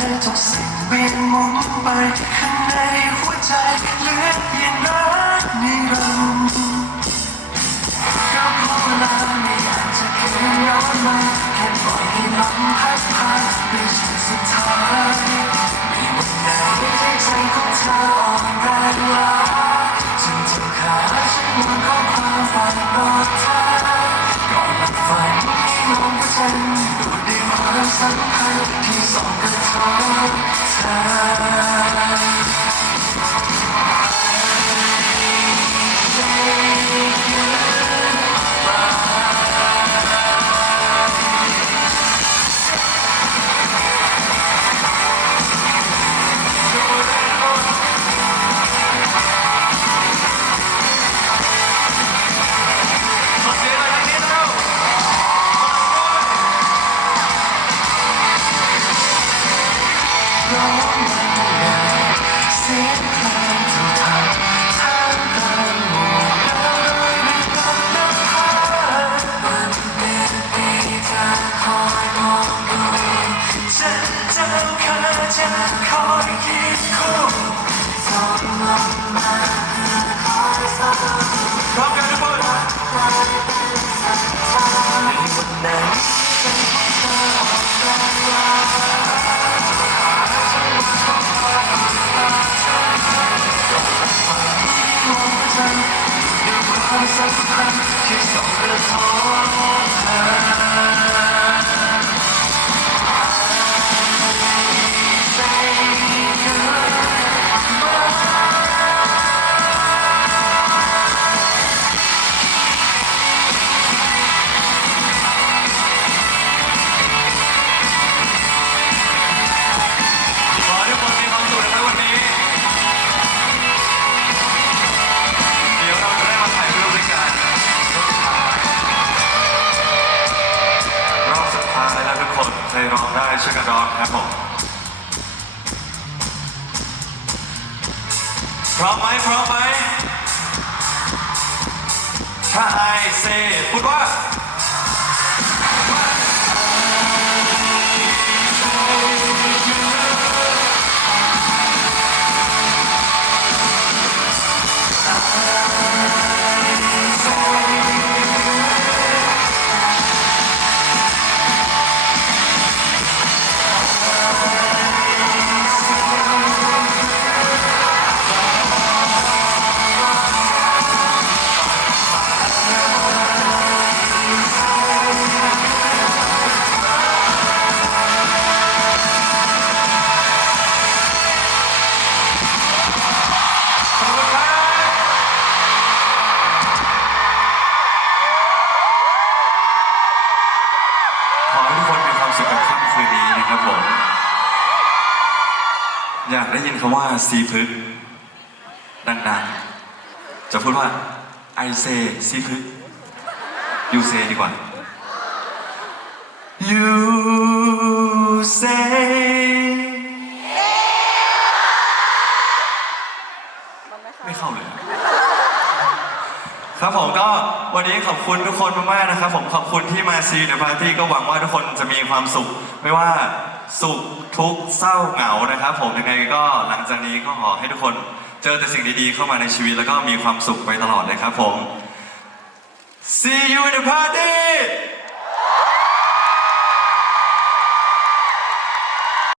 จริงแม้ทุกสิ่งเปลี่ยนหมุนไปข้างในหัวใจเหลือเพียงรักนิรันดร์ก็เพราะเวลาไม่อยากจะคืนย้อนมาแค่ปล่อยให้ลมพัดพาไปช่วงสุดท้ายมีวันไหนที่ใจของเธออ่อนแรงล้าฉันจะขาฉันมองข้อความฝากบอกเธอก่อนหลับฝันให้มองพระจัน สัมพันธ์ที่ส่องกระทบเธอ ร้อง น ช่วยกันร้องครับผมพร้อมไหมพร้อมไหมถ้าไอเซพูดว่า อยากได้ยินคำว่าซีพึกดังๆ จะพูดว่า I say ซีพึกษ์ you say ดีกว่า you say ไม่เข้าเลย ครับผมก็วันนี้ขอบคุณทุกคนมากๆนะครับ ผมขอบคุณที่มาซีในปาร์ตี้ก็หวังว่าทุกคนจะมีความสุข ไม่ว่า สุขทุกข์เศร้าเหงานะครับ ผมยังไงก็หลังจากนี้ก็ขอให้ทุกคนเจอแต่สิ่งดีๆเข้ามาในชีวิตแล้วก็มีความสุขไปตลอดเลยครับผม See you in the party